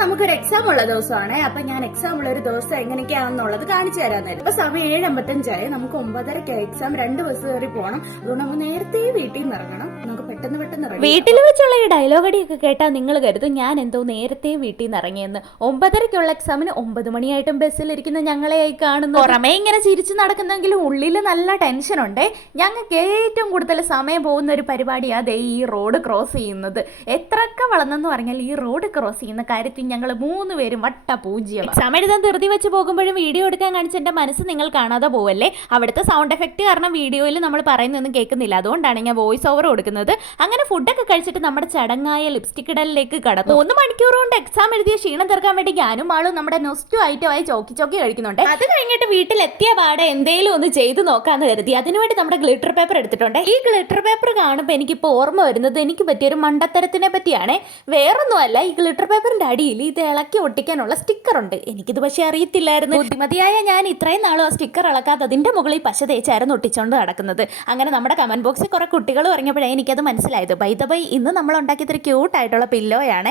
നമുക്കൊരു എക്സാം ഉള്ള ദിവസമാണ്. അപ്പൊ ഞാൻ എക്സാം ഉള്ള ഒരു ദിവസം എങ്ങനെയൊക്കെയാണെന്നുള്ളത് കാണിച്ചു തരാന്നായിരുന്നു. ഇപ്പൊ സമയം 7:55. നമുക്ക് 9:30 എക്സാം. 2 ബസ് കയറി പോകണം. അതുകൊണ്ട് നമ്മൾ നേരത്തെ വീട്ടിൽ നിന്ന് ഇറങ്ങണം. നമുക്ക് പെട്ടെന്ന് വീട്ടിൽ വെച്ചുള്ള ഈ ഡയലോഗ് അടിയൊക്കെ കേട്ടാൽ നിങ്ങൾ കരുതും ഞാൻ എന്തോ നേരത്തെ വീട്ടിൽ നിന്ന് ഇറങ്ങിയെന്ന്. 9:30 എക്സാമിന് 9 മണിയായിട്ടും ബസ്സിലിരിക്കുന്ന ഞങ്ങളെയായി കാണുന്നു. പുറമേ ഇങ്ങനെ ചിരിച്ചു നടക്കുന്നെങ്കിലും ഉള്ളിൽ നല്ല ടെൻഷനുണ്ട്. ഞങ്ങൾക്ക് ഏറ്റവും കൂടുതൽ സമയം പോകുന്ന ഒരു പരിപാടിയാണ് ഈ റോഡ് ക്രോസ് ചെയ്യുന്നത്. എത്രയൊക്കെ വളർന്നെന്ന് പറഞ്ഞാൽ ഈ റോഡ് ക്രോസ് ചെയ്യുന്ന കാര്യത്തിൽ ഞങ്ങൾ 3 പേരും വട്ട പൂജ്യം. എക്സാം എഴുതാൻ ധൃതി വെച്ച് പോകുമ്പോഴും വീഡിയോ എടുക്കാൻ കാണിച്ച എൻ്റെ മനസ്സ് നിങ്ങൾ കാണാതെ പോവല്ലേ. അവിടുത്തെ സൗണ്ട് എഫക്റ്റ് കാരണം വീഡിയോയിൽ നമ്മൾ പറയുന്നൊന്നും കേൾക്കുന്നില്ല. അതുകൊണ്ടാണ് ഞാൻ വോയിസ് ഓവർ കൊടുക്കുന്നത്. അങ്ങനെ ഫുഡൊക്കെ കഴിച്ചിട്ട് നമ്മുടെ ചടങ്ങായ ലിപ്സ്റ്റിക് ഇടലിലേക്ക് കടന്നു. 3 മണിക്കൂർ കൊണ്ട് എക്സാം എഴുതിയ ക്ഷീണം തീർക്കാൻ വേണ്ടി ഞാനും ആളും നമ്മുടെ നൊസ്റ്റു ഐറ്റമായി ചോക്കി കഴിക്കുന്നുണ്ട്. അത് കഴിഞ്ഞിട്ട് വീട്ടിലെത്തിയ പാടെ എന്തേലും ഒന്ന് ചെയ്ത് നോക്കാന്ന് കരുതി അതിനുവേണ്ടി നമ്മുടെ ഗ്ലിറ്റർ പേപ്പർ എടുത്തിട്ടുണ്ട്. ഈ ഗ്ലിറ്റർ പേപ്പർ കാണുമ്പോൾ എനിക്കിപ്പോൾ ഓർമ്മ വരുന്നത് എനിക്ക് പറ്റിയൊരു മണ്ടത്തരത്തിനെ പറ്റിയാണ്. വേറൊന്നുമല്ല, ഈ ഗ്ലിറ്റർ പേപ്പറിന്റെ അടിയിൽ ഇത് ഇളക്കി ഒട്ടിക്കാനുള്ള സ്റ്റിക്കർ ഉണ്ട്. എനിക്കിത് പക്ഷേ അറിയത്തില്ലായിരുന്നു. ബുദ്ധിമതിയായ ഞാൻ ഇത്രയും നാളും ആ സ്റ്റിക്കർ ഇളക്കാതെ അതിന്റെ മുകളിൽ പശ തേച്ചായിരുന്നു ഒട്ടിച്ചുകൊണ്ട് നടക്കുന്നത്. അങ്ങനെ നമ്മുടെ കമന്റ് ബോക്സിൽ കുറെ കുട്ടികൾ പറഞ്ഞപ്പോഴേ എനിക്കത് മനസ്സിലായത്. ബൈ ദ ബൈ, ഇന്ന് നമ്മൾ ഉണ്ടാക്കിയതൊരു ക്യൂട്ടായിട്ടുള്ള പില്ലോയാണ്.